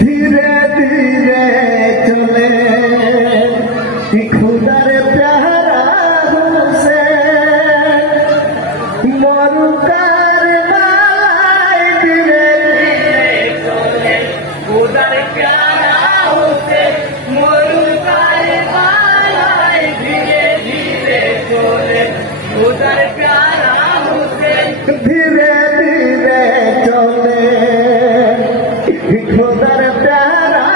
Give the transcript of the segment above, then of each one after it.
धीरे धीरे चले खुदार प्यारा से मरुकार माय धीरे धीरे चले खुदार प्यारा से मरुकार माय धीरे धीरे चले खुदार प्यारा से धीरे धीरे चले खुदार प्यारा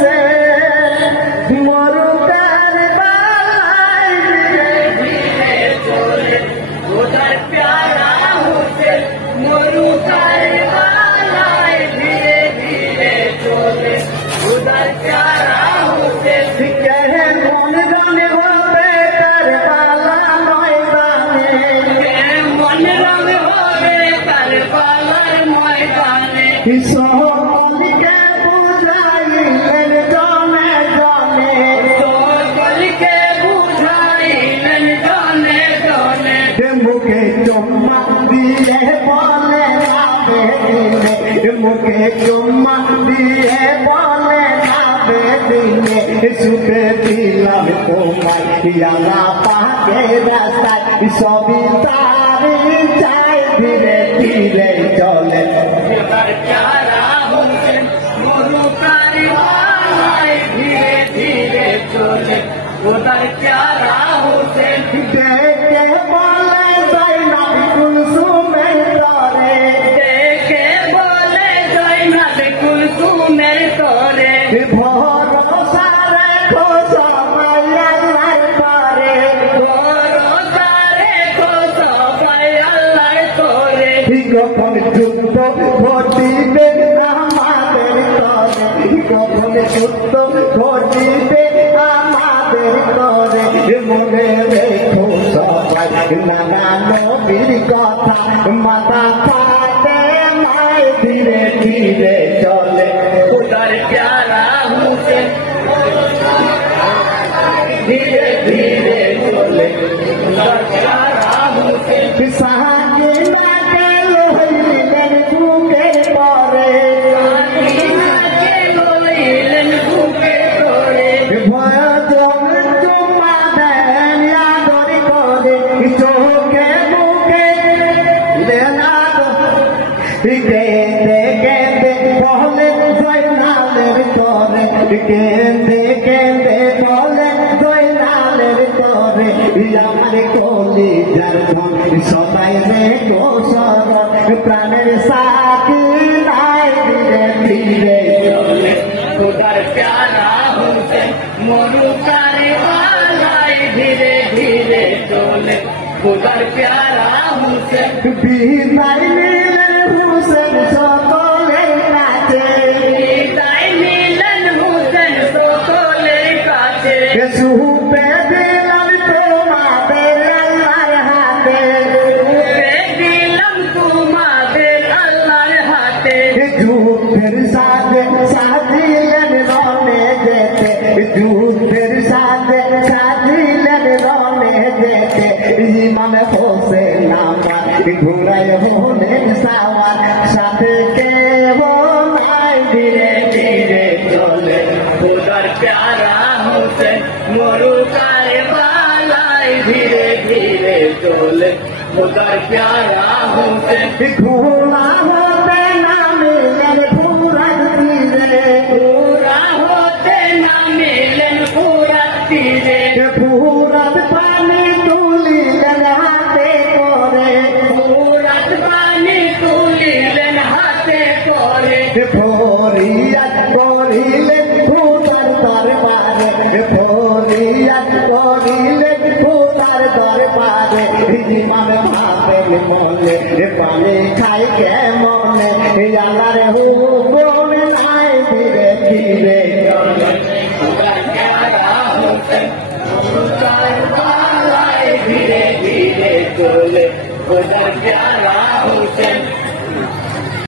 से मरुकार माय धीरे धीरे चले खुदार प्यारा से मरुकार माय धीरे धीरे चले खुदार प्यारा से कहे मन जाने हो बेकार वाला मैदाने मन जाने हो बेकार वाला मैदाने मुखे चुम्मा दिए बोले ना बेदीने मुखे चुम्मा दिए बोले ना बेदीने सुखे दिला तुम्हारा पाके रास्ता सभी तारी जाए धीरे धीरे चले प्यारा मुझे मरुकारी माय धीरे धीरे चले खुदार प्यारा मुझे देखे बोले जैनब कुलसुमे तोरे देखे बोले जैनब कुलसुमे तोरे भरोसा रखो सबाई अल्लाह तोरे भरोसा रखो सबाई अल्लाह तोरे गोपन যুদ্ধ ঘটিবে আমাদের তরে গোপন যুদ্ধ ঘটিবে আমাদের তরে মনে রেখো সবাই নানা নবীর কথা মাথা থাকে মায় ধীরে ধীরে চলে খুদার প্যারা হুসেন ধীরে ধীরে চলে খুদার প্যারা হুসেন সাহায্য কেঁদে কেঁদে বলে দয়ালের তরে আমার কলিজার ধন সবাই রে গোসর প্রাণের সাথী নাই ধীরে ধীরে চলে খুদার প্যারা হুসেন মরুকারে মালাই ধীরে ধীরে চলে খুদার প্যারা হুসেন বিদায় নিলেন হুসেন সকলে কাছে বিদায় নিলেন হুসেন সকলে কাছে সুপে দিলাম তোমাদের আল্লাহর হাতে সুপে দিলাম তোমাদের আল্লাহর হাতে যুদ্ধের সাথে সাজিলেন রণে যেতে যুদ্ধের সাথে সাজিলেন রণে যেতে ইমাম হোসেন আমার ঘুরায় হলেন সাওয়ার সাথে কেহ নাই ধীরে ধীরে চলে খুদার প্যারা হোসেন মরুকারে বালাই ধীরে ধীরে চলে খুদার প্যারা হোসেন ঘোড়া হতে নামিলেন ফুরাত তীরে ঘোড়া হতে নামিলেন ফুরাত তীরে ফুরাত পানি তুলিলেন হাতে করে ফুরাত পানি তুলিলেন হাতে করে ফরিয়াদ করিলেন খুদার দরবারে ফরিয়াদ করিলেন খুদার দরবারে ইমাম ভাবেন মনে পানি খাই কে মনে